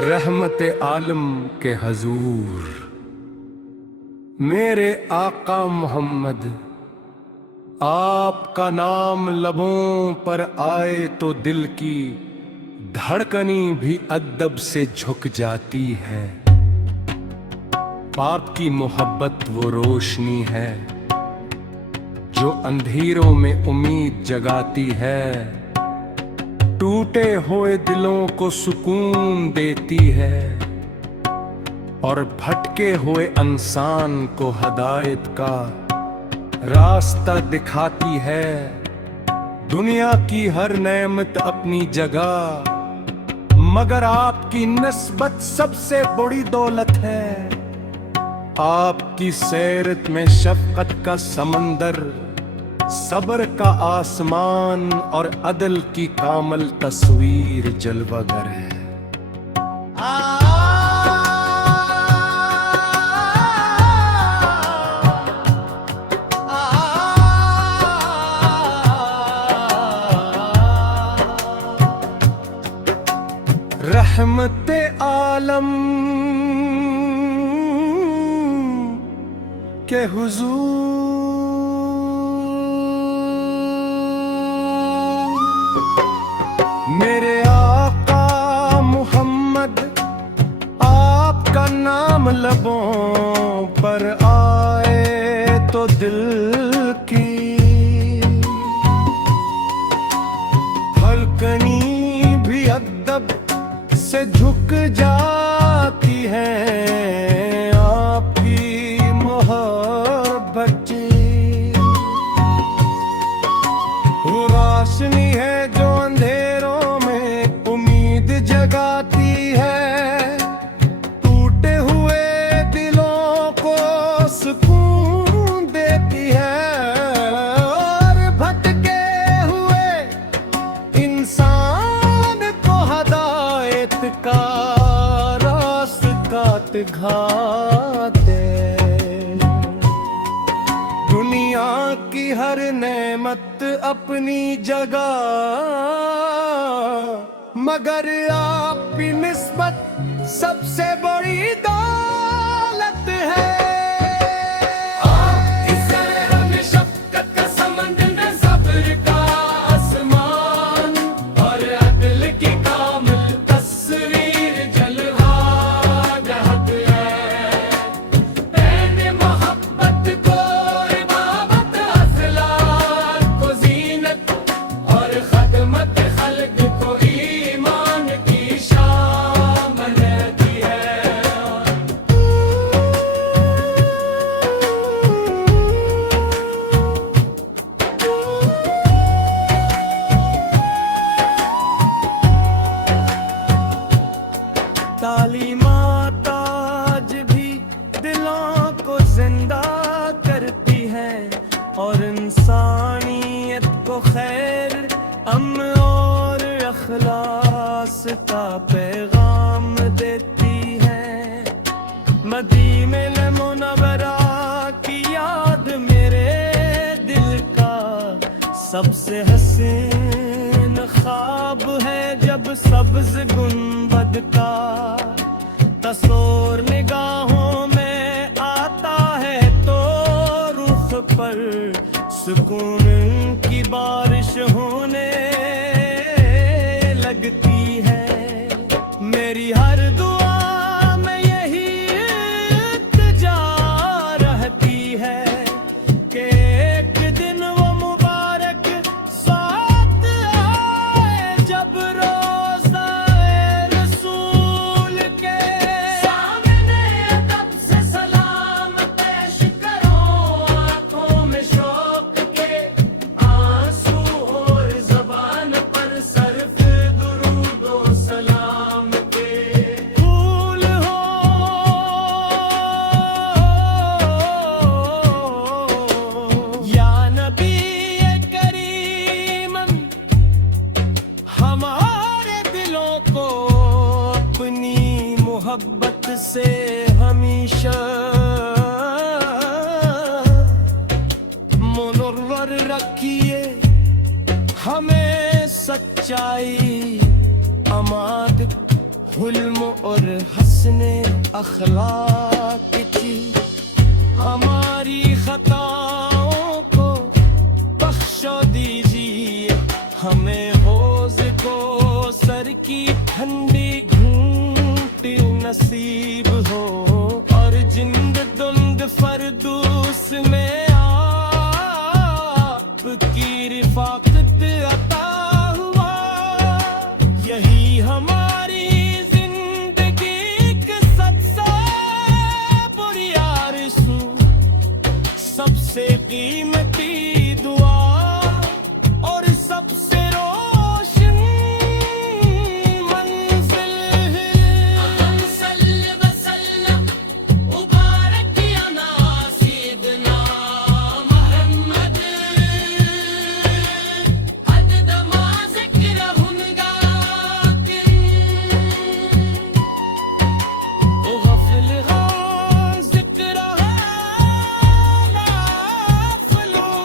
रहमत आलम के हजूर मेरे आका मोहम्मद, आपका नाम लबों पर आए तो दिल की धड़कनी भी अदब से झुक जाती है। आपकी मोहब्बत वो रोशनी है जो अंधेरों में उम्मीद जगाती है, टूटे हुए दिलों को सुकून देती है और भटके हुए इंसान को हिदायत का रास्ता दिखाती है। दुनिया की हर नेमत अपनी जगह, मगर आपकी निस्बत सबसे बड़ी दौलत है। आपकी सैरत में शफकत का समंदर, सब्र का आसमान और अदल की कामल तस्वीर जलवागर है। रहमत आलम के हुजूर मेरे आका मोहम्मद, आपका नाम लबों पर आए तो दिल की धड़कनी भी अदब से झुक जाती है। आपकी मोहब्बत वो रोशनी है जो अंधेरों में उम्मीद जगाती है, टूटे हुए दिलों को सुकून देती है और भटके हुए इंसान को हिदायत का रास्ता दिखाते। दुनिया की हर नेमत अपनी जगह, मगर आपकी निस्बत सबसे बड़ी दौलत है। तालीमात आज भी दिलों को जिंदा करती है और इंसानियत को खैर, अम्न और अखलास का पैगाम देती है। मदीने मुनव्वरा की याद मेरे दिल का सबसे हसीन ख्वाब है, जब सब्ज गुंबद का तस्वीर निगाहों में आता है तो रुख पर सुकून की बारिश होने लगती है। मेरी हर दुआ में यही इल्तिजा रहती है कि एक दिन वो मुबारक साथ आए जब रोज़ाए रसूल के सामने अदब से सलाम पेश करो। आंखों में शौक के आंसू और ज़बान पर सर्फ दुरूद व सलाम के फूल हो। या नबी करीम, हमारे दिलों को अपनी मोहब्बत से हमेशा मुनव्वर रखिए। हमें सच्चाई, अमानत, हुल्म और हस्ने अखलाक की हमारी खताओं को बख्शो दीजिए। हमें हौज को सर की ठंडी घूंट नसीब हो और जिंद दुंद फरदूस में आपकी रिफाकत अता हुआ। यही हमारी जिंदगी की सबसे बुरी आरज़ू, सबसे कीमती दुआ और सबसे रोशन मंजिल है। सल्लल्लाहु अलैहि वसल्लम मुबारक या नासिदना मोहम्मद अदद मा ज़िक्रहुनगा ओ गफल हाँ ज़िक्र है गाफिलों।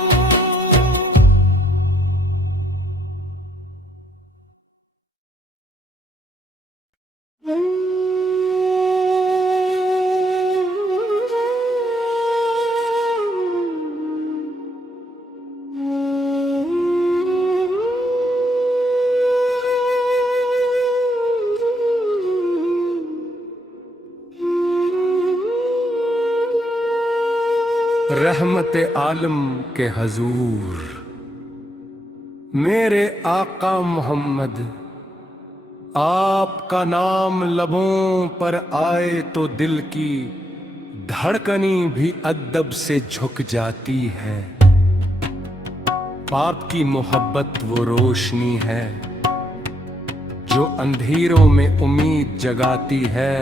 रहमत आलम के हजूर मेरे आका मोहम्मद, आपका नाम लबों पर आए तो दिल की धड़कनी भी अदब से झुक जाती है। आपकी मोहब्बत वो रोशनी है जो अंधेरों में उम्मीद जगाती है,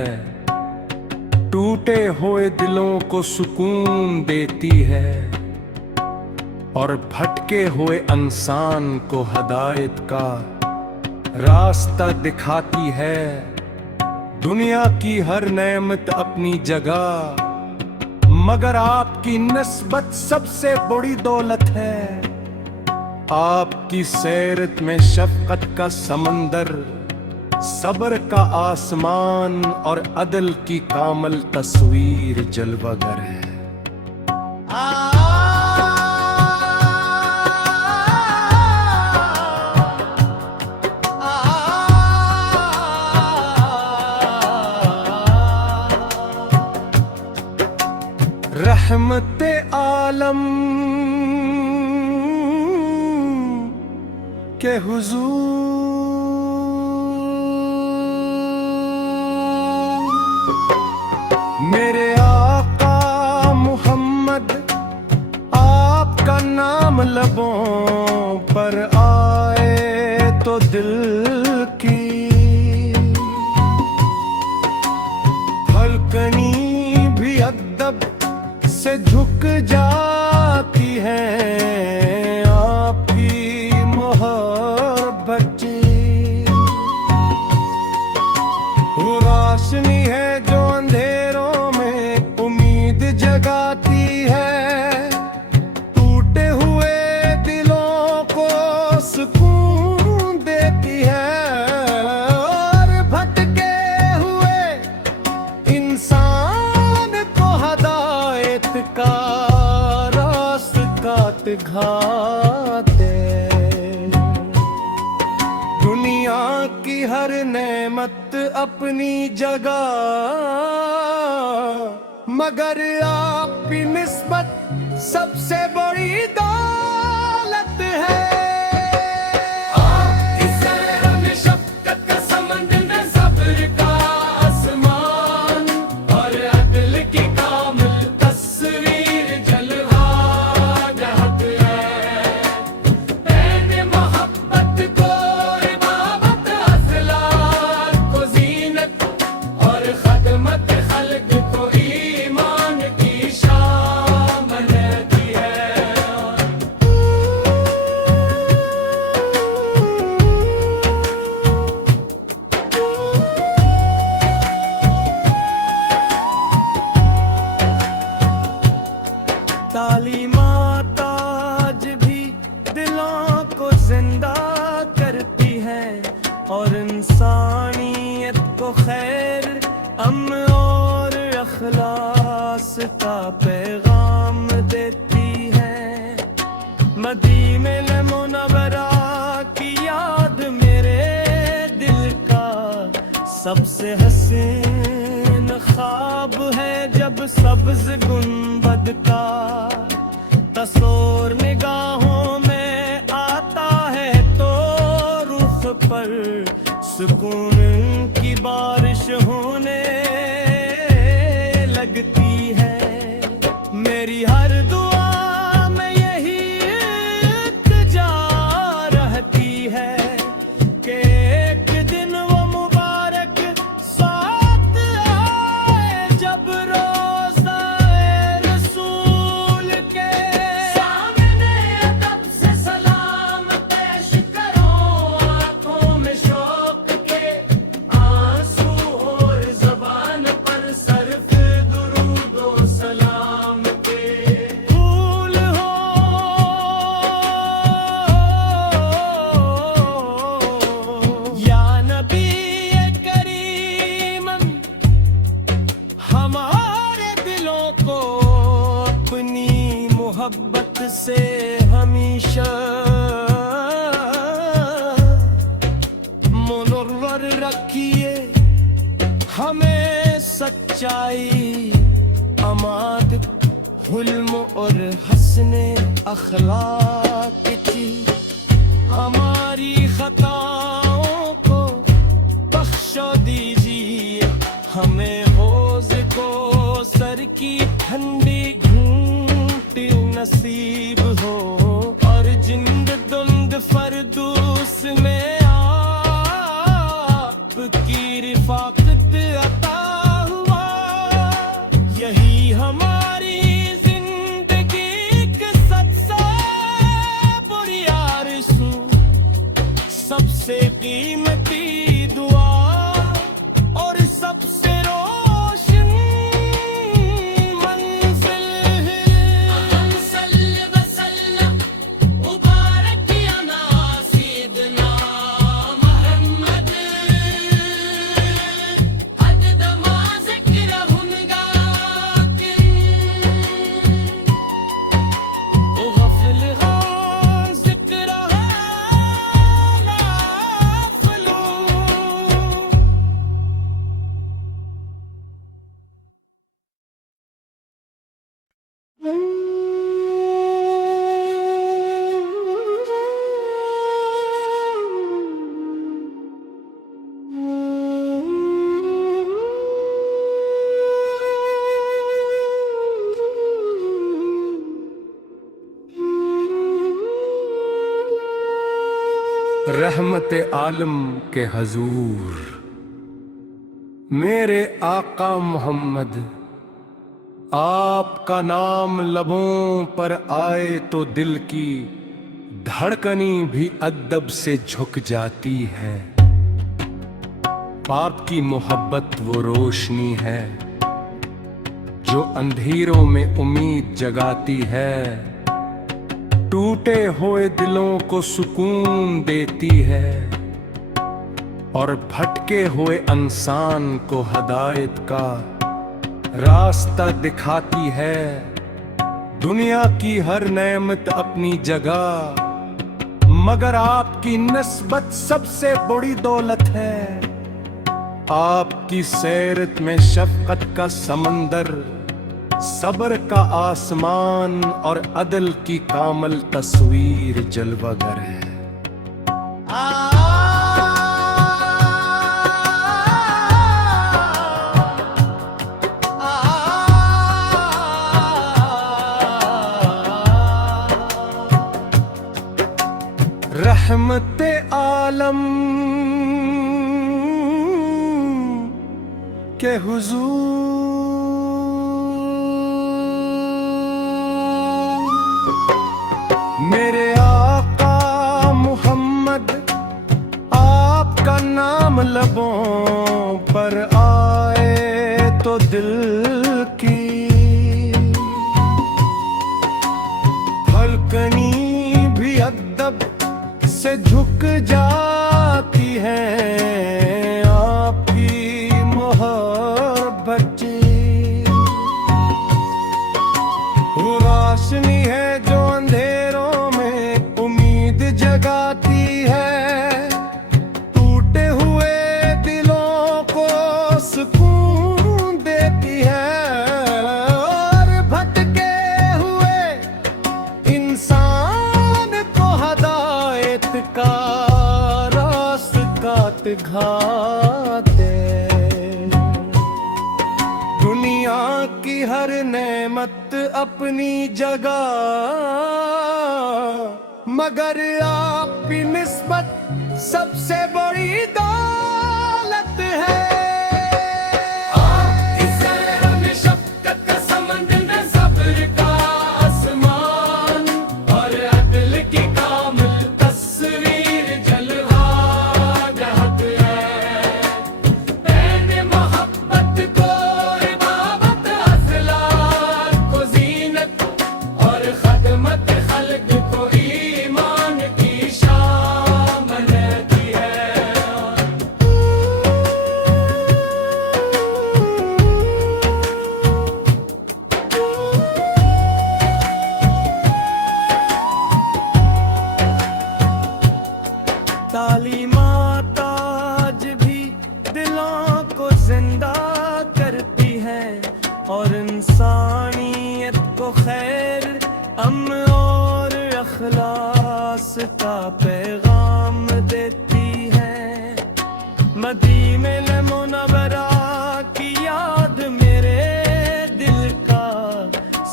टूटे हुए दिलों को सुकून देती है और भटके हुए इंसान को हिदायत का रास्ता दिखाती है। दुनिया की हर नेमत अपनी जगह, मगर आपकी निस्बत सबसे बड़ी दौलत है। आपकी सैरत में शफकत का समंदर, सब्र का आसमान और अदल की कामल तस्वीर जलवागर है। रहमत आलम के हुजूर मेरे आका मोहम्मद, आपका नाम लबों पर आए तो दिल की धड़कनी भी अदब से झुक जाती है। आपकी मोहब्बत वो रोशनी है जो अंधेरों में उम्मीद जगाती है, टूटे हुए दिलों को सुकून देती है और भटके हुए इंसान को हिदायत का रास्ता दिखाते। दुनिया की हर नेमत अपनी जगह, मगर आपकी निस्बत सबसे बड़ी दौलत है। आपकी सैर में शफ़क़त का समंदर, सब्र का आसमान और अदल की कामिल तस्वीर जलवा रहत है। मैंने मोहब्बत को इबादत, अखलाक को ज़ीनत और खदमत खल्क़ को ईमान की शामिल की है। तालीमात आज भी दिलों को जिंदा करती है और इंसानियत को सबसे हसीन ख्वाब है जब सब्ज गुंबद का तस्वीर निगाहों में आता है तो रुख पर सुकून की बारिश होने लगती है। मेरी हर दुआ में यही इल्तिजा रहती है कि एक दिन वो मुबारक साथ आए जब रोज़ाए रसूल के सामने अदब से सलाम पेश करो, आंखों में शौक के आंसू और ज़बान पर सर्फ दुरूद व सलाम के फूल हो या नबी करीम, हमारे दिलों को अपनी मोहब्बत से हमेशा मुनव्वर रखिए। हमें सच्चाई, अमानत, हुल्म और हस्ने अखलाक की हमारी खताओं को बख्शो दीजिए। हमें हौज़ को सर की ठंडी घूंट नसीब हो और जिंद दुंद फरदूस में आपकी रिफाकत अता हुआ। यही हमारी जिंदगी की सबसे बड़ी आरज़ू, सबसे कीमती दुआ और सबसे रोशन मंजिल है। सल्लल्लाहु अलैहि वसल्लम मुबारक या नासिदना मोहम्मद अदद मा ज़िक्रहुनगा ओ गफल हाँ ज़िक्र गाफलो। रहमत आलम के हजूर मेरे आका मोहम्मद, आपका नाम लबों पर आए तो दिल की धड़कनी भी अदब से झुक जाती है। आपकी मोहब्बत वो रोशनी है जो अंधेरों में उम्मीद जगाती है, टूटे हुए दिलों को सुकून देती है और भटके हुए इंसान को हिदायत का रास्ता दिखाती है। दुनिया की हर नेमत अपनी जगह, मगर आपकी निस्बत सबसे बड़ी दौलत है। आपकी सैरत में शफकत का समंदर, सब्र का आसमान और अदल की कामल तस्वीर जलवागर है। रहमत आलम के हुजूर मेरे आका मोहम्मद, आपका नाम लबों पर आए तो दिल की धड़कनी भी अदब से झुक जाती है। आपकी मोहब्बत वो रोशनी है जो अंधेरों में उम्मीद जगाती है, टूटे हुए दिलों को हिदायत का रास्ता दिखाते। दुनिया की हर नेमत अपनी जगह, मगर आपकी निस्बत सबसे बड़ी दौलत है। तालीमात आज भी दिलों को जिंदा करती है और इंसानियत को खैर, अमन और अखलास का पैगाम देती है। मदीने मुनव्वरा की याद मेरे दिल का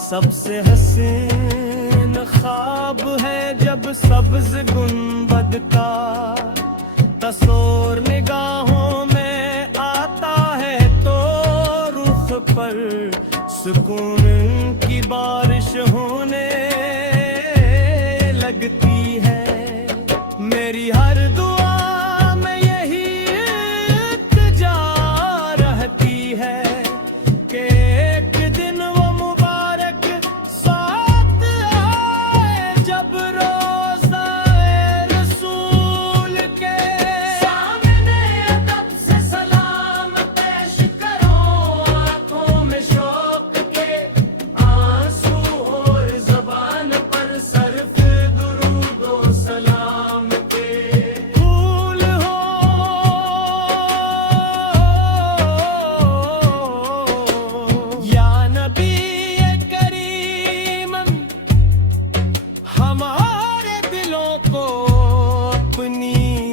सबसे हसीन ख्वाब है। जब सब्ज गुंबद का तस्वीर निगाहों में आता है तो रुख पर सुकून की बारिश होने लगती है। मेरी हर दुआ में यही इल्तिजा रहती है कि एक दिन वो मुबारक साथ आए जब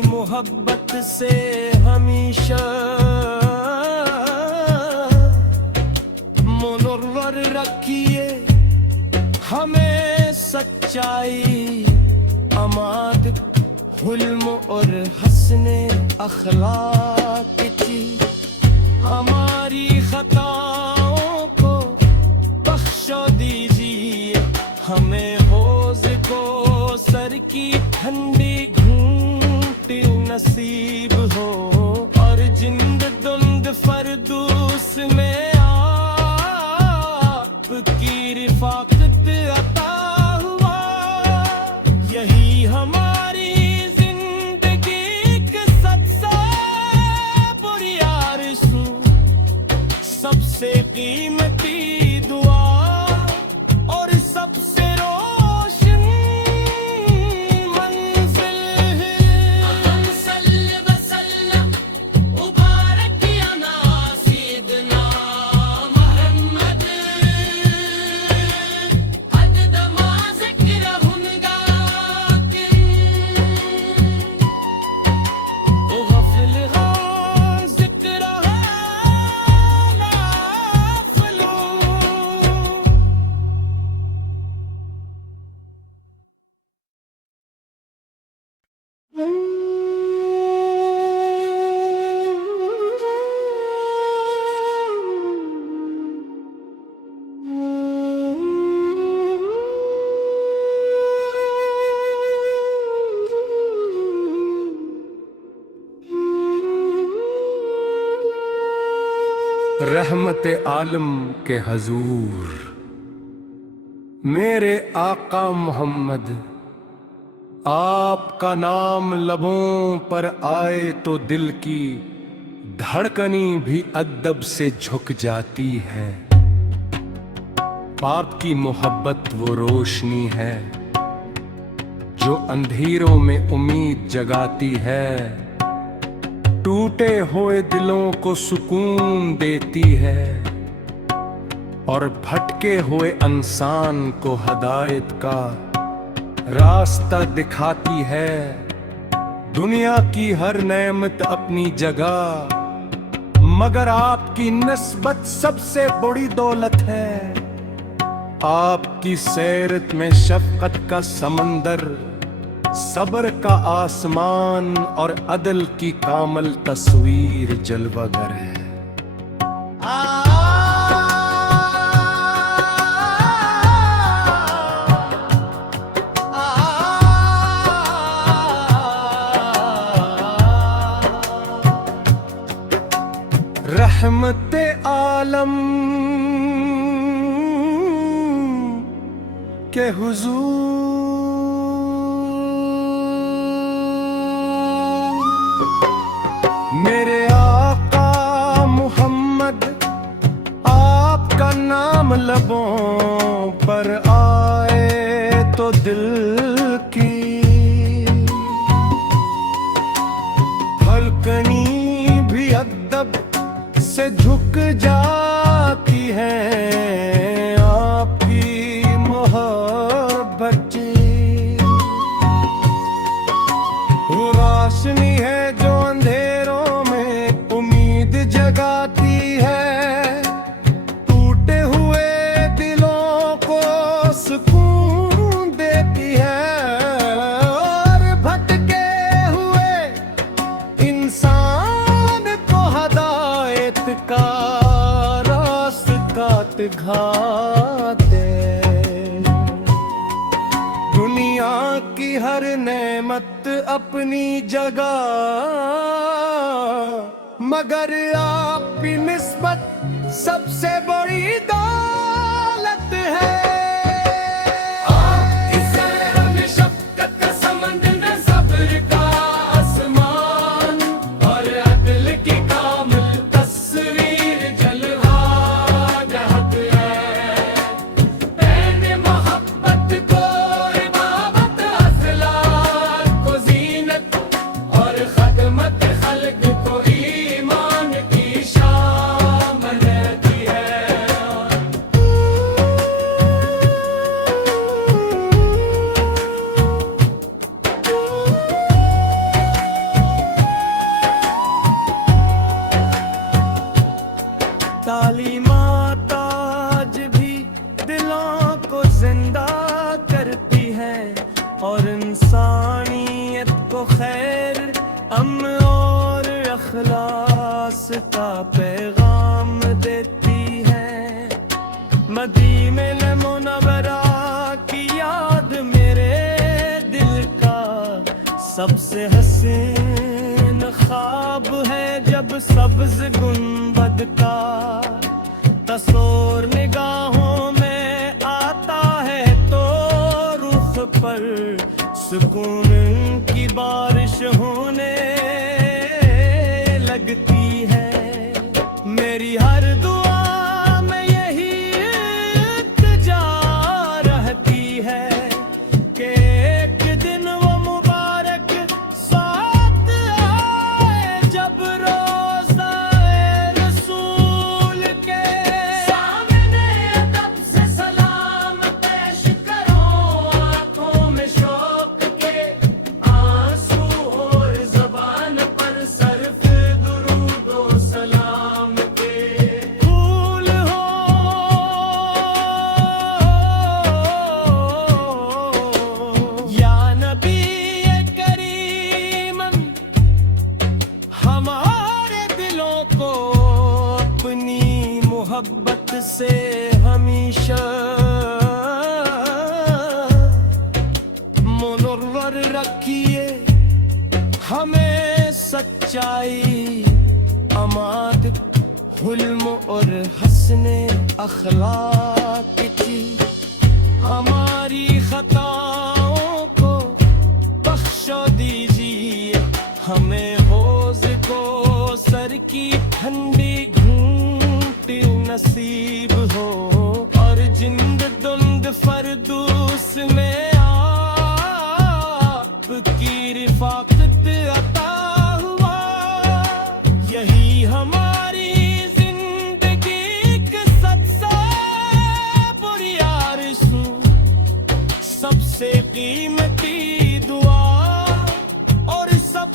मोहब्बत से हमेशा मुनव्वर रखिए हमें सच्चाई, अमानत, हुल्म और हस्ने अखलाक की। हमारी खताओं को बख्शो दीजिए, हमें हौज को सर की ठंडी नसीब हो और जिंद दुंद फरदूस में आपकी रिफाकत अता हुआ। यही हमारी जिंदगी की सबसे बुरी आरज़ू, सबसे कीमती दुआ और सबसे रहमत आलम के हजूर मेरे आका मोहम्मद, आपका नाम लबों पर आए तो दिल की धड़कनी भी अदब से झुक जाती है। पाप की मोहब्बत वो रोशनी है जो अंधेरों में उम्मीद जगाती है, टूटे हुए दिलों को सुकून देती है और भटके हुए इंसान को हदायत का रास्ता दिखाती है। दुनिया की हर नेमत अपनी जगह, मगर आपकी निस्बत सबसे बड़ी दौलत है। आपकी सैरत में शफकत का समंदर, सब्र का आसमान और अदल की कामल तस्वीर जलवागर है। रहमते आलम के हुजूर, मेरे आका मुहम्मद, आपका नाम लबों पर आए तो दिल की हल्कनी भी अदब से झुक जाती है। आपकी मोहब्बत वो रोशनी है जो अंधेरों में उम्मीद जगाती है। टूटे हुए दिलों को सुकून देती है और भटके हुए इंसान को हदायत का रास्ता दिखाते। दुनिया की हर नेमत अपनी जगह, मगर आपकी निस्बत सबसे बड़ी दौलत है। आपकी सैर में शफ़क़त का समंदर, सब्र का आसमान और अदल की कामिल तस्वीर जलवागर है। मैंने मोहब्बत को इबादत, अखलाक को ज़ीनत और खदमत खल्क़ को ईमान की शामिल की है। तालीमात आज भी दिलों को जिंदा करती है और इंसानियत को खैर, अमन और अखलास का पैगाम देती है। मदीने मुनव्वरा की याद मेरे दिल का सबसे हसीन ख्वाब है। जब सब्ज गुंबद का तस्वीर निगाहों में आता है तो रुख पर सुकून की बारिश होने लगती है। मेरी हर दुआ में यही इल्तिजा रहती है कि एक दिन वो मुबारक साथ आए जब रोज़ाए रसूल के सामने अदब से सलाम पेश करो। आंखों में शौक के आंसू और ज़बान पर सर्फ दुरूद और सलाम के फूल हो। या नबी करीम, हमारे दिलों को अपनी मोहब्बत से हमेशा मुनव्वर रखिए। हमें सच्चाई, अमानत, हुल्म और हस्ने अखलाक की हमारी खताओं को बख्शो दीजिए। हमें हौज़ को सर की ठंडी घूंट नसीब हो और जिंद दुंद फरदूस में आपकी रिफ़ाक़त अता हुआ। यही हमारी जिंदगी की सबसे बड़ी आरज़ू, सबसे कीमती दुआ और सब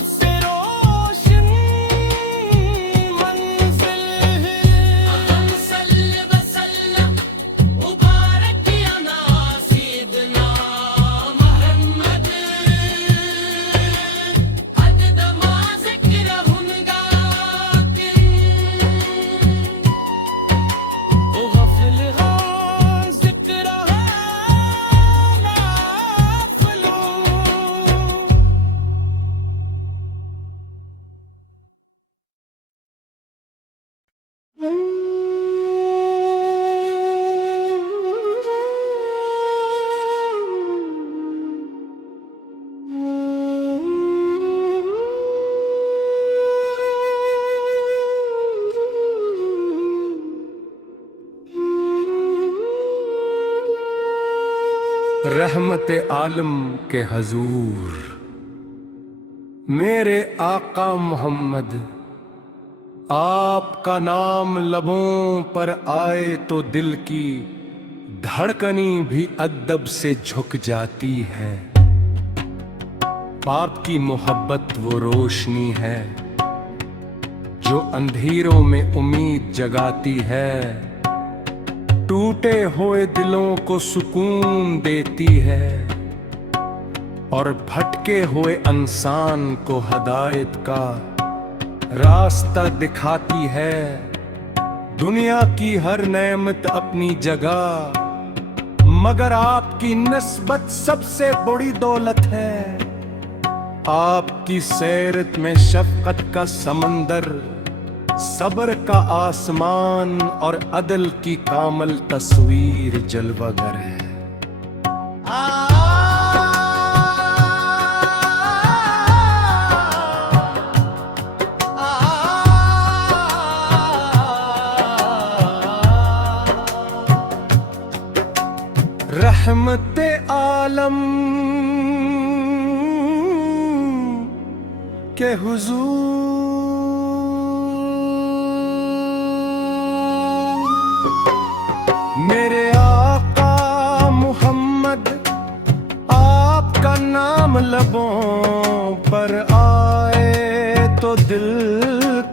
रहमत आलम के हजूर मेरे आका मोहम्मद, आपका नाम लबों पर आए तो दिल की धड़कनी भी अदब से झुक जाती है। पाप की मोहब्बत वो रोशनी है जो अंधेरों में उम्मीद जगाती है, टूटे हुए दिलों को सुकून देती है और भटके हुए इंसान को हिदायत का रास्ता दिखाती है। दुनिया की हर नेमत अपनी जगह, मगर आपकी निस्बत सबसे बड़ी दौलत है। आपकी सैरत में शफकत का समंदर, सब्र का आसमान और अदल की कामल तस्वीर जलवागर है। रहमत आलम के हुजूर मेरे आका मोहम्मद, आपका नाम लबों पर आए तो दिल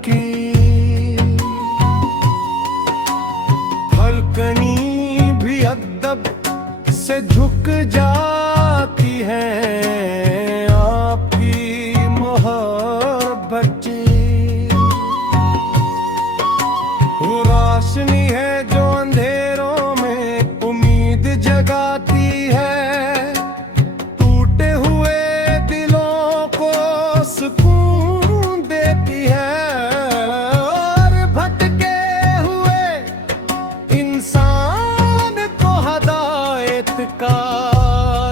की धड़कनी भी अदब से झुक जाती है। आपकी मोहब्बत वो रोशनी है जो अंधेरों में उम्मीद जगाती है, टूटे हुए दिलों को सुकून देती है और भटके हुए इंसान को हिदायत का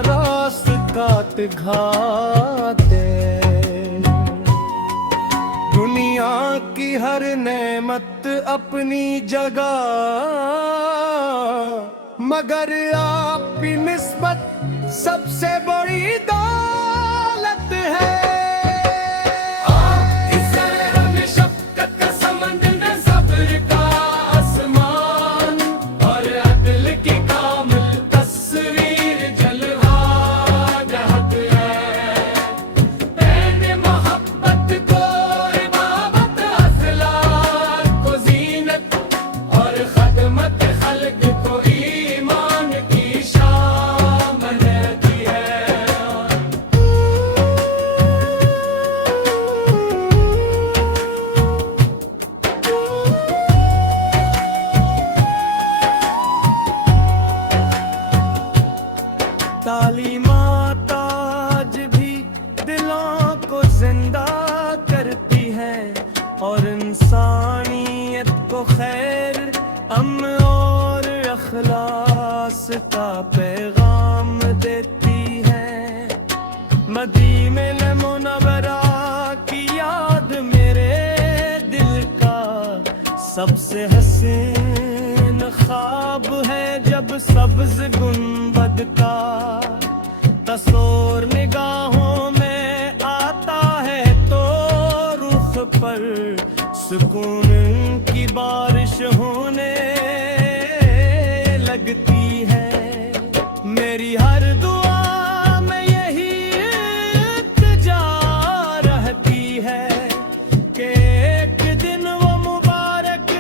रास्ता दिखाते। दुनिया की हर नेमत अपनी जगह, मगर आपकी निस्बत सबसे बड़ी दौलत है। आपकी सैर में शफ़क़त का समंदर, सब्र का आसमान और अदल की कामिल तस्वीर जलवा रहत है। मैंने मोहब्बत को इबादत, अखलाक को ज़ीनत और खदमत खल्क़ को ईमान की शान दी है। तालीमात आज भी दिलों को जिंदा करती है और इंसानियत को खैर, अमन और अखलास का पैगाम देती है। मदीने मुनव्वरा की याद मेरे दिल का सबसे हसीन ख्वाब है। जब सब्ज गुंबद का तस्वीर निगाहों में आता है तो रुख पर सुकून की बारिश होने लगती है। मेरी हर दुआ में यही इल्तिजा रहती है कि एक दिन वो मुबारक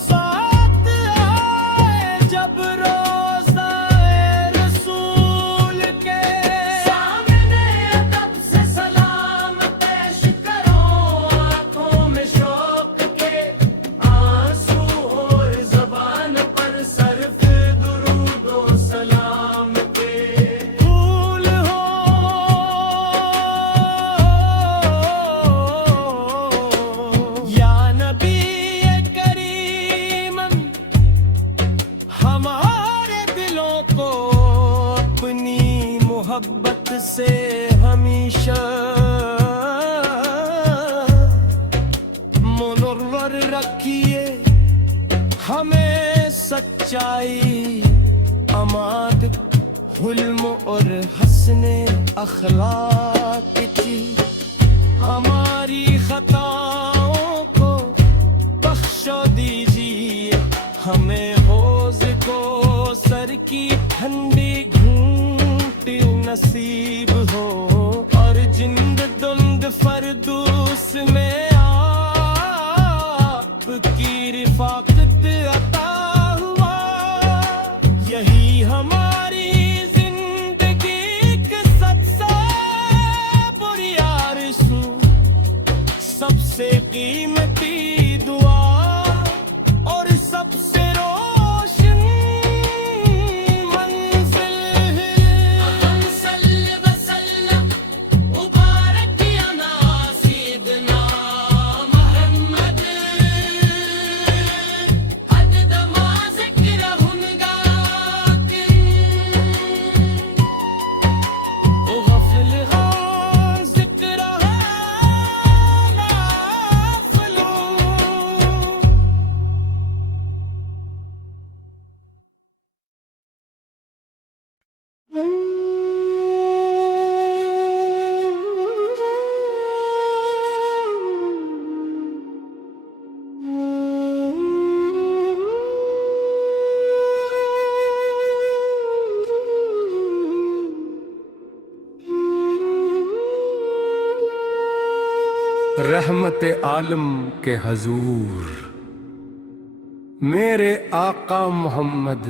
साथ आए जब रोज़ाए रसूल के सामने अदब से सलाम पेश करो। आंखों में शौक के हुस्ने अखलाक की, हमारी खताओं को बख्शो दीजिए, हमें हौज को सर की ठंडी घूंटी नसीब हो, और जिंद दुंद फरदूस में आपकी रिफाकत अता हुआ। यही हमारी जिंदगी की सबसे बुरी आरज़ू, सबसे कीमती दुआ और सबसे रोशन मंजिल है। सल्लल्लाहु अलैहि वसल्लम मुबारक या नासिदना मोहम्मद, अदद मा ज़िक्रहुनगा ओ गफल हाँ ज़िक्र गाफिलो। रहमत आलम के हजूर मेरे आका मोहम्मद,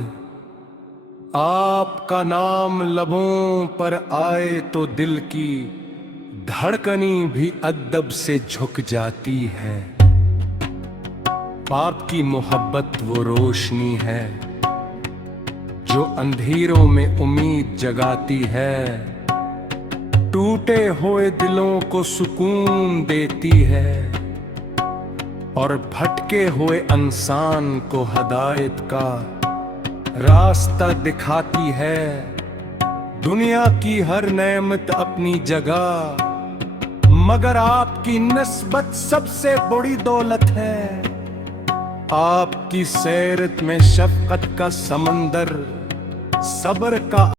आपका नाम लबों पर आए तो दिल की धड़कनी भी अदब से झुक जाती है। आपकी मोहब्बत वो रोशनी है जो अंधेरों में उम्मीद जगाती है, टूटे हुए दिलों को सुकून देती है, और भटके हुए इंसान को हिदायत का रास्ता दिखाती है। दुनिया की हर नेमत अपनी जगह, मगर आपकी निस्बत सबसे बड़ी दौलत है। आपकी सैरत में शफकत का समंदर, सब्र का